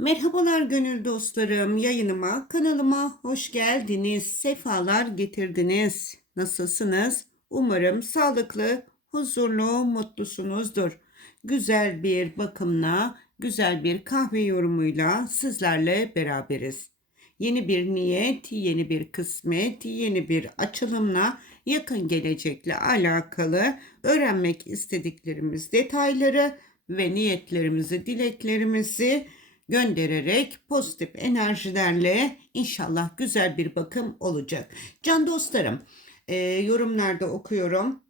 Merhabalar gönül dostlarım. Yayınıma, kanalıma hoş geldiniz. Sefalar getirdiniz. Nasılsınız? Umarım sağlıklı, huzurlu, mutlusunuzdur. Güzel bir bakımla, güzel bir kahve yorumuyla sizlerle beraberiz. Yeni bir niyet, yeni bir kısmet, yeni bir açılımla yakın gelecekle alakalı öğrenmek istediklerimiz detayları ve niyetlerimizi, dileklerimizi göndererek pozitif enerjilerle inşallah güzel bir bakım olacak. Can dostlarım, e, yorumlarda okuyorum.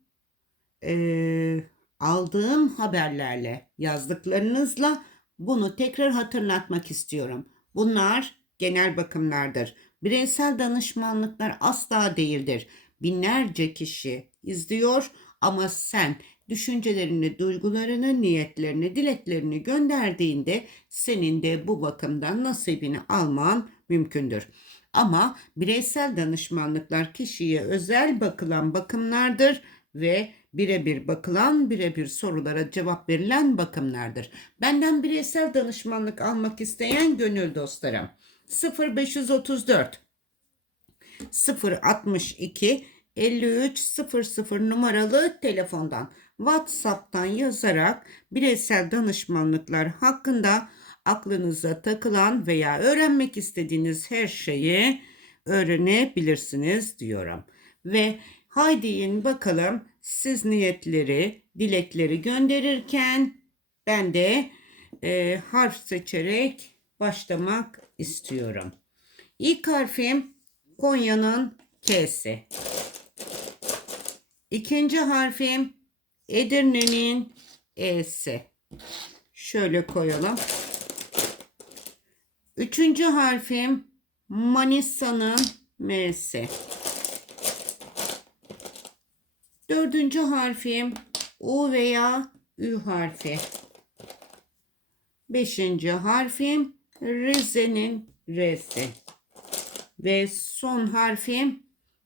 E, aldığım haberlerle, yazdıklarınızla bunu tekrar hatırlatmak istiyorum. Bunlar genel bakımlardır. Bireysel danışmanlıklar asla değildir. Binlerce kişi izliyor ama sen düşüncelerini, duygularını, niyetlerini, dileklerini gönderdiğinde senin de bu bakımdan nasibini alman mümkündür. Ama bireysel danışmanlıklar kişiye özel bakılan bakımlardır ve birebir bakılan, birebir sorulara cevap verilen bakımlardır. Benden bireysel danışmanlık almak isteyen gönül dostlarım 0534 062 5300 numaralı telefondan WhatsApp'tan yazarak bireysel danışmanlıklar hakkında aklınıza takılan veya öğrenmek istediğiniz her şeyi öğrenebilirsiniz diyorum. Ve haydiyin bakalım siz niyetleri, dilekleri gönderirken ben de e, harf seçerek başlamak istiyorum. İlk harfim Konya'nın K'si. İkinci harfim Edirne'nin E'si. Şöyle koyalım. Üçüncü harfim Manisa'nın M'si. Dördüncü harfim U veya Ü harfi. Beşinci harfim Rize'nin R'si. Ve son harfim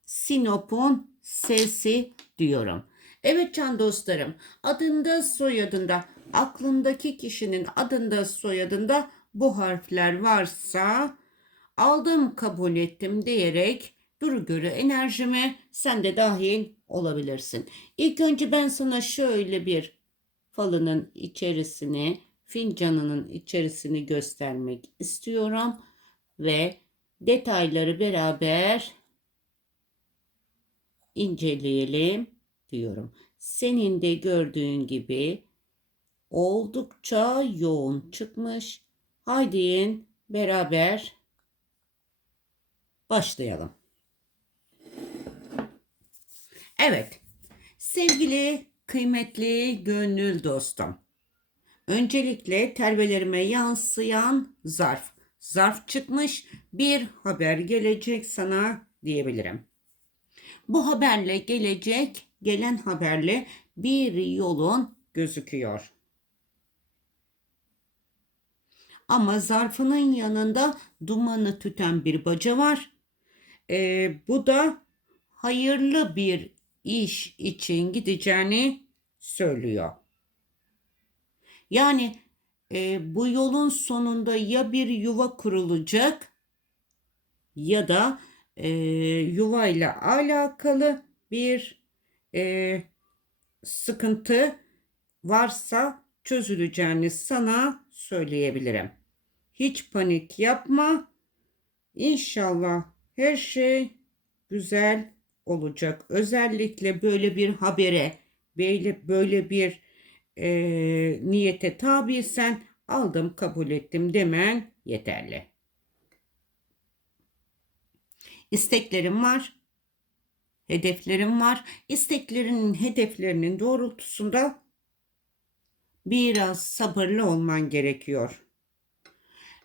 Sinop'un S'si diyorum. Evet can dostlarım adında soyadında aklındaki kişinin adında soyadında bu harfler varsa aldım kabul ettim diyerek duru göre enerjime sen de dahil olabilirsin. İlk önce ben sana şöyle bir falının içerisini fincanının içerisini göstermek istiyorum ve detayları beraber inceleyelim diyorum. Senin de gördüğün gibi oldukça yoğun çıkmış. Haydi beraber başlayalım. Evet, sevgili kıymetli gönül dostum. Öncelikle tervelerime yansıyan zarf. Zarf çıkmış bir haber gelecek sana diyebilirim. Bu haberle gelecek, gelen haberle bir yolun gözüküyor. Ama zarfının yanında dumanı tüten bir baca var. Ee, bu da hayırlı bir iş için gideceğini söylüyor. Yani e, bu yolun sonunda ya bir yuva kurulacak ya da e, yuvayla alakalı bir e, sıkıntı varsa çözüleceğini sana söyleyebilirim. Hiç panik yapma. İnşallah her şey güzel olacak. Özellikle böyle bir habere, böyle böyle bir e, niyete tabiysen aldım kabul ettim demen yeterli. İsteklerim var. Hedeflerim var. İsteklerinin, hedeflerinin doğrultusunda biraz sabırlı olman gerekiyor.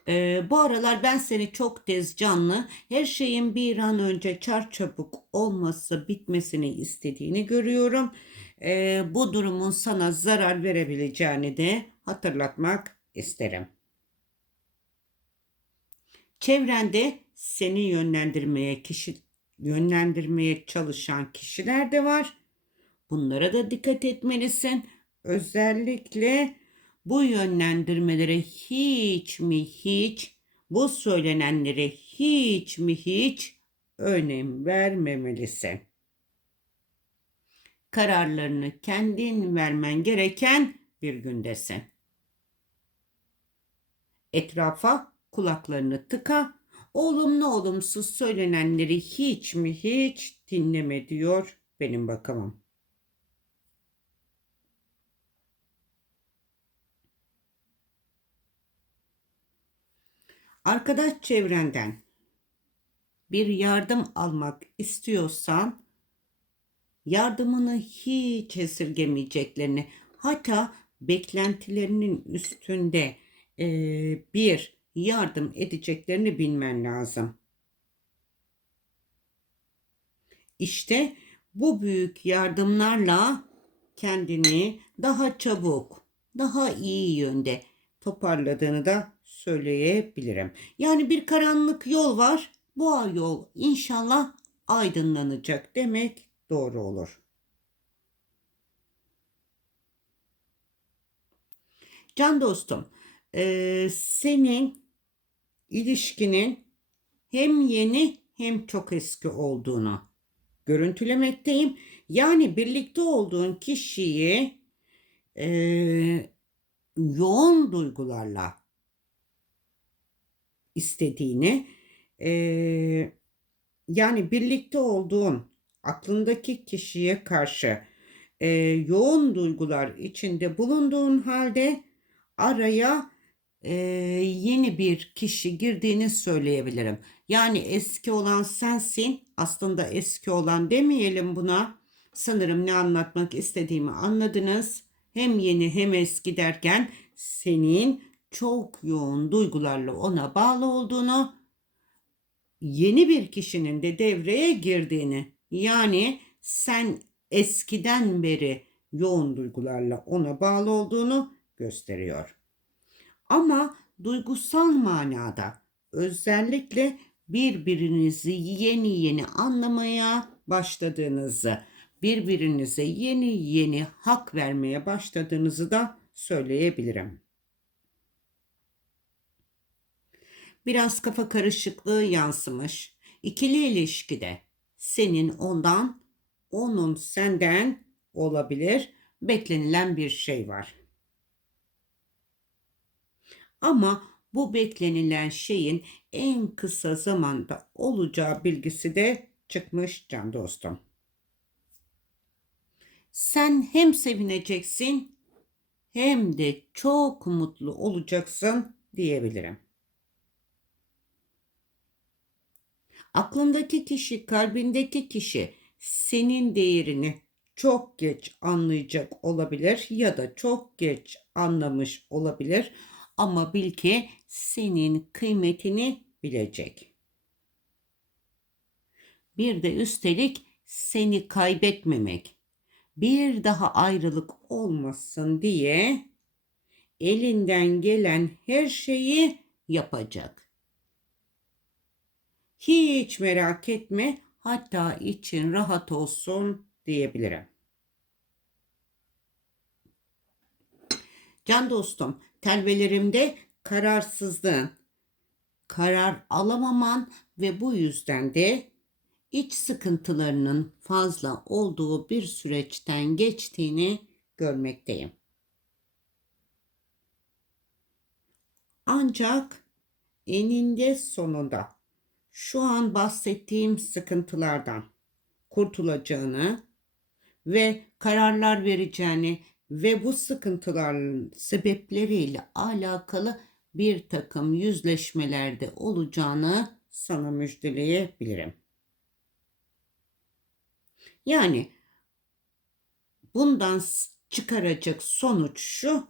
Ee, bu aralar ben seni çok tez canlı, her şeyin bir an önce çarçabuk olması, bitmesini istediğini görüyorum. Ee, bu durumun sana zarar verebileceğini de hatırlatmak isterim. Çevrende seni yönlendirmeye kişi yönlendirmeye çalışan kişiler de var. Bunlara da dikkat etmelisin. Özellikle bu yönlendirmelere hiç mi hiç, bu söylenenlere hiç mi hiç önem vermemelisin. Kararlarını kendin vermen gereken bir gündesin. Etrafa kulaklarını tıka, olumlu olumsuz söylenenleri hiç mi hiç dinleme diyor benim bakamam. Arkadaş çevrenden bir yardım almak istiyorsan yardımını hiç esirgemeyeceklerini hatta beklentilerinin üstünde e, bir yardım edeceklerini bilmen lazım. İşte bu büyük yardımlarla kendini daha çabuk, daha iyi yönde toparladığını da söyleyebilirim. Yani bir karanlık yol var. Bu yol inşallah aydınlanacak demek doğru olur. Can dostum, e, senin ilişkinin hem yeni hem çok eski olduğunu görüntülemekteyim. Yani birlikte olduğun kişiyi e, yoğun duygularla istediğini e, yani birlikte olduğun aklındaki kişiye karşı e, yoğun duygular içinde bulunduğun halde araya e, yeni bir kişi girdiğini söyleyebilirim. Yani eski olan sensin aslında eski olan demeyelim buna. Sanırım ne anlatmak istediğimi anladınız. Hem yeni hem eski derken senin çok yoğun duygularla ona bağlı olduğunu, yeni bir kişinin de devreye girdiğini, yani sen eskiden beri yoğun duygularla ona bağlı olduğunu gösteriyor. Ama duygusal manada özellikle birbirinizi yeni yeni anlamaya başladığınızı, birbirinize yeni yeni hak vermeye başladığınızı da söyleyebilirim. Biraz kafa karışıklığı yansımış. İkili ilişkide senin ondan, onun senden olabilir beklenilen bir şey var. Ama bu beklenilen şeyin en kısa zamanda olacağı bilgisi de çıkmış can dostum. Sen hem sevineceksin hem de çok mutlu olacaksın diyebilirim. Aklındaki kişi, kalbindeki kişi senin değerini çok geç anlayacak olabilir ya da çok geç anlamış olabilir ama bil ki senin kıymetini bilecek. Bir de üstelik seni kaybetmemek, bir daha ayrılık olmasın diye elinden gelen her şeyi yapacak. Hiç merak etme, hatta için rahat olsun diyebilirim. Can dostum, telvelerimde kararsızlığın, karar alamaman ve bu yüzden de iç sıkıntılarının fazla olduğu bir süreçten geçtiğini görmekteyim. Ancak eninde sonunda şu an bahsettiğim sıkıntılardan kurtulacağını ve kararlar vereceğini ve bu sıkıntıların sebepleriyle alakalı bir takım yüzleşmelerde olacağını sana müjdeleyebilirim. Yani bundan çıkaracak sonuç şu.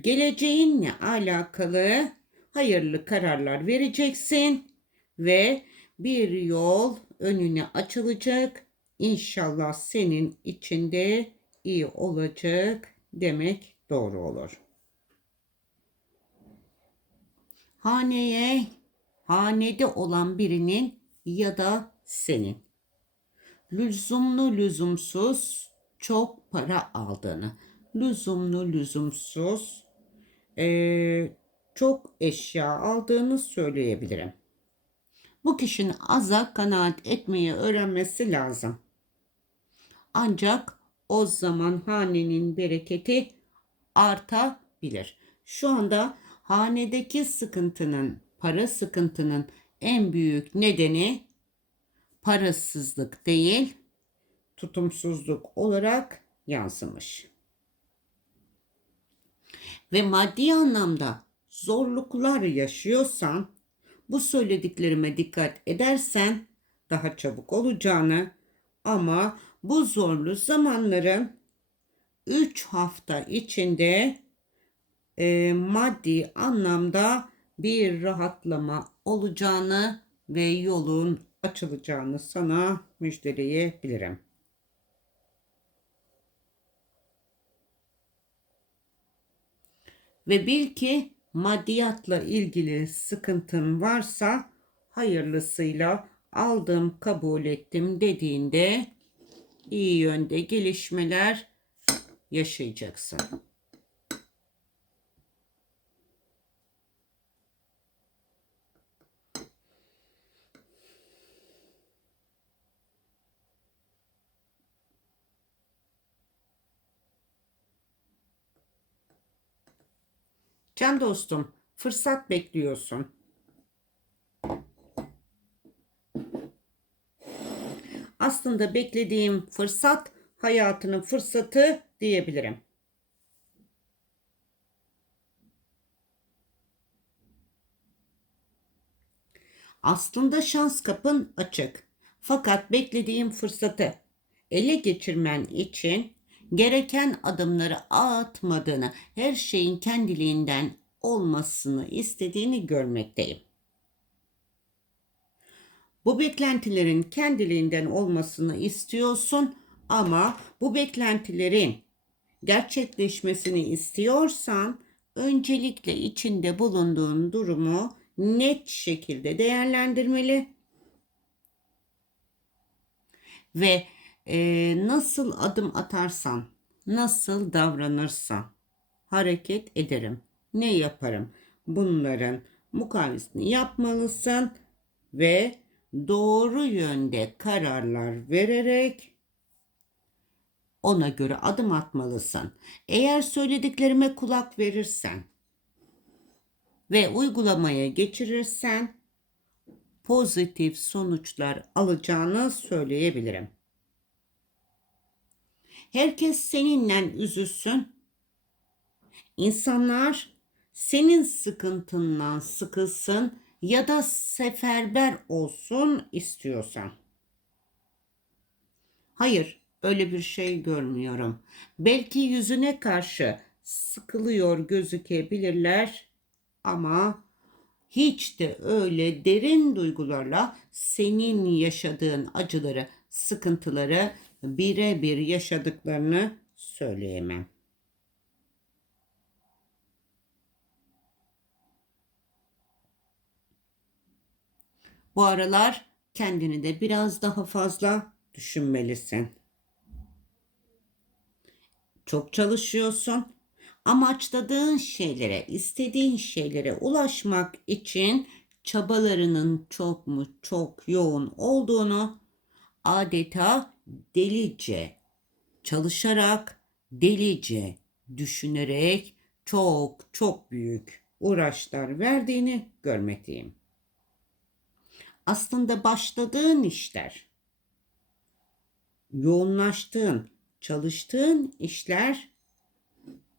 Geleceğinle alakalı hayırlı kararlar vereceksin ve bir yol önüne açılacak. İnşallah senin içinde iyi olacak demek doğru olur. Haneye, hanede olan birinin ya da senin lüzumlu lüzumsuz çok para aldığını, lüzumlu lüzumsuz e, çok eşya aldığını söyleyebilirim. Bu kişinin aza kanaat etmeyi öğrenmesi lazım. Ancak o zaman hanenin bereketi artabilir. Şu anda hanedeki sıkıntının, para sıkıntının en büyük nedeni parasızlık değil, tutumsuzluk olarak yansımış. Ve maddi anlamda zorluklar yaşıyorsan, bu söylediklerime dikkat edersen daha çabuk olacağını ama bu zorlu zamanların 3 hafta içinde e, maddi anlamda bir rahatlama olacağını ve yolun açılacağını sana müjdeleyebilirim. Ve bil ki maddiyatla ilgili sıkıntın varsa hayırlısıyla aldım kabul ettim dediğinde iyi yönde gelişmeler yaşayacaksın. Can dostum, fırsat bekliyorsun. Aslında beklediğim fırsat hayatının fırsatı diyebilirim. Aslında şans kapın açık. Fakat beklediğim fırsatı ele geçirmen için gereken adımları atmadığını, her şeyin kendiliğinden olmasını istediğini görmekteyim. Bu beklentilerin kendiliğinden olmasını istiyorsun ama bu beklentilerin gerçekleşmesini istiyorsan öncelikle içinde bulunduğun durumu net şekilde değerlendirmeli ve e, nasıl adım atarsan, nasıl davranırsan hareket ederim. Ne yaparım? Bunların mukavisini yapmalısın ve doğru yönde kararlar vererek ona göre adım atmalısın. Eğer söylediklerime kulak verirsen ve uygulamaya geçirirsen pozitif sonuçlar alacağını söyleyebilirim. Herkes seninle üzülsün. İnsanlar senin sıkıntından sıkılsın ya da seferber olsun istiyorsan. Hayır, öyle bir şey görmüyorum. Belki yüzüne karşı sıkılıyor gözükebilirler ama hiç de öyle derin duygularla senin yaşadığın acıları, sıkıntıları birebir yaşadıklarını söyleyemem. Bu aralar kendini de biraz daha fazla düşünmelisin. Çok çalışıyorsun. Amaçladığın şeylere, istediğin şeylere ulaşmak için çabalarının çok mu çok yoğun olduğunu adeta delice çalışarak, delice düşünerek çok çok büyük uğraşlar verdiğini görmekteyim. Aslında başladığın işler, yoğunlaştığın, çalıştığın işler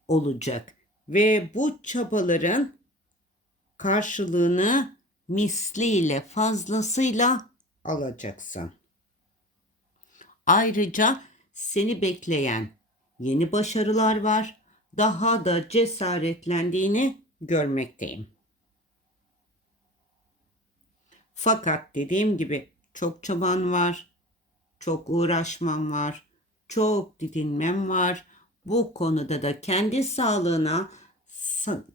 olacak ve bu çabaların karşılığını misliyle fazlasıyla alacaksın. Ayrıca seni bekleyen yeni başarılar var. Daha da cesaretlendiğini görmekteyim. Fakat dediğim gibi çok çaban var, çok uğraşmam var, çok didinmem var. Bu konuda da kendi sağlığına,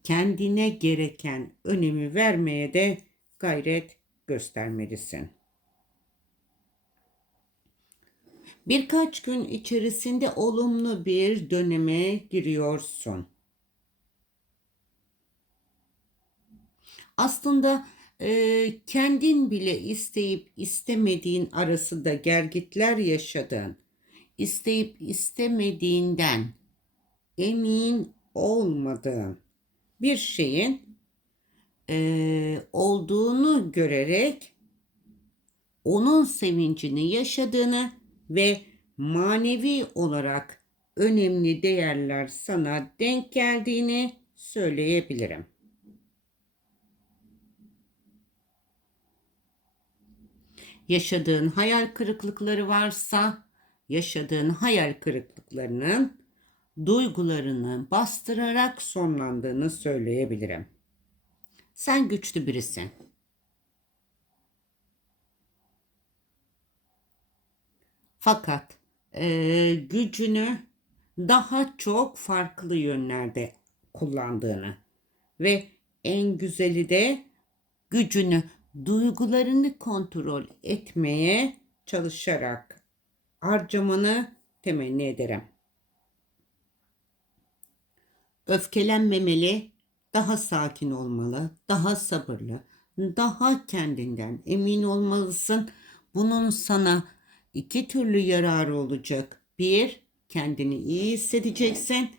kendine gereken önemi vermeye de gayret göstermelisin. Birkaç gün içerisinde olumlu bir döneme giriyorsun. Aslında kendin bile isteyip istemediğin arasında gergitler yaşadığın, isteyip istemediğinden emin olmadığın bir şeyin e, olduğunu görerek onun sevincini yaşadığını ve manevi olarak önemli değerler sana denk geldiğini söyleyebilirim. Yaşadığın hayal kırıklıkları varsa yaşadığın hayal kırıklıklarının duygularını bastırarak sonlandığını söyleyebilirim. Sen güçlü birisin. Fakat e, gücünü daha çok farklı yönlerde kullandığını ve en güzeli de gücünü duygularını kontrol etmeye çalışarak harcamanı temenni ederim. Öfkelenmemeli, daha sakin olmalı, daha sabırlı, daha kendinden emin olmalısın. Bunun sana iki türlü yararı olacak. Bir, kendini iyi hissedeceksin.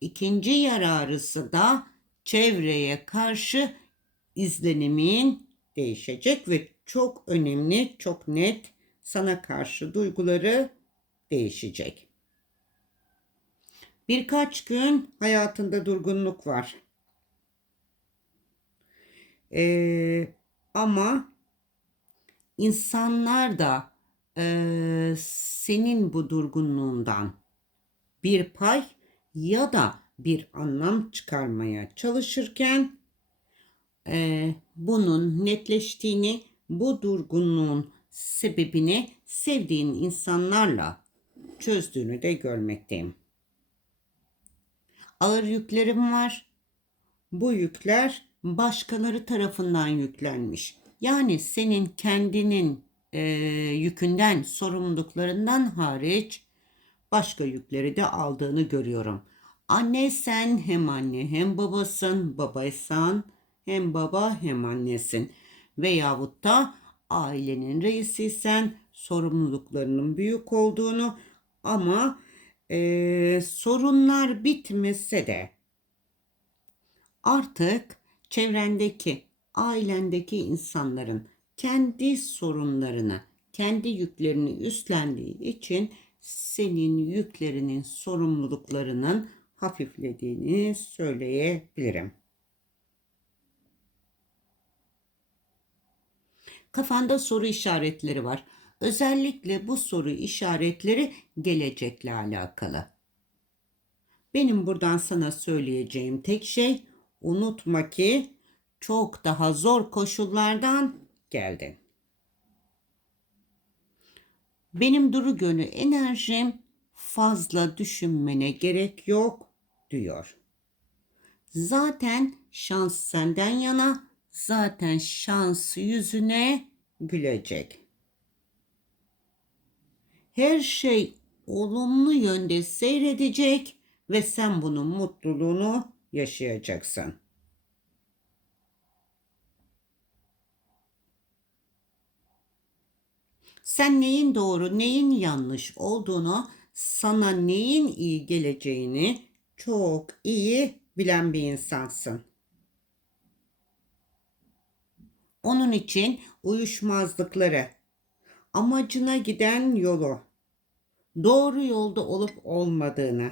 İkinci yararısı da çevreye karşı izlenimin değişecek ve çok önemli, çok net sana karşı duyguları değişecek. Birkaç gün hayatında durgunluk var. Ee, ama insanlar da e, senin bu durgunluğundan bir pay ya da bir anlam çıkarmaya çalışırken e, bunun netleştiğini, bu durgunluğun sebebini sevdiğin insanlarla çözdüğünü de görmekteyim. Ağır yüklerim var. Bu yükler başkaları tarafından yüklenmiş. Yani senin kendinin e, yükünden, sorumluluklarından hariç başka yükleri de aldığını görüyorum. Anne sen hem anne hem babasın, babaysan hem baba hem annesin. Veyahut da ailenin reisiysen sorumluluklarının büyük olduğunu ama e, sorunlar bitmese de artık çevrendeki, ailendeki insanların kendi sorunlarını, kendi yüklerini üstlendiği için senin yüklerinin, sorumluluklarının hafiflediğini söyleyebilirim. Kafanda soru işaretleri var. Özellikle bu soru işaretleri gelecekle alakalı. Benim buradan sana söyleyeceğim tek şey unutma ki çok daha zor koşullardan geldin. Benim duru gönü enerjim fazla düşünmene gerek yok diyor. Zaten şans senden yana, zaten şans yüzüne gülecek. Her şey olumlu yönde seyredecek ve sen bunun mutluluğunu yaşayacaksın. Sen neyin doğru, neyin yanlış olduğunu, sana neyin iyi geleceğini çok iyi bilen bir insansın. Onun için uyuşmazlıkları, amacına giden yolu, doğru yolda olup olmadığını,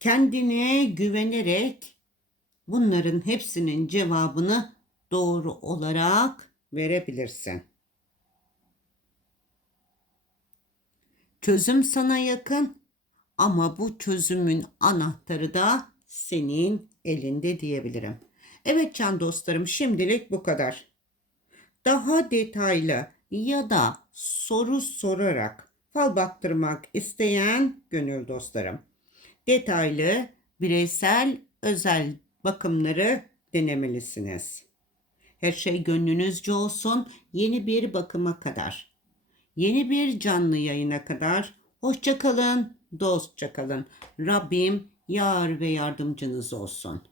kendine güvenerek bunların hepsinin cevabını doğru olarak verebilirsin. Çözüm sana yakın ama bu çözümün anahtarı da senin elinde diyebilirim. Evet can dostlarım şimdilik bu kadar. Daha detaylı ya da soru sorarak fal baktırmak isteyen gönül dostlarım. Detaylı, bireysel, özel bakımları denemelisiniz. Her şey gönlünüzce olsun yeni bir bakıma kadar. Yeni bir canlı yayına kadar hoşça kalın, dostça kalın. Rabbim yar ve yardımcınız olsun.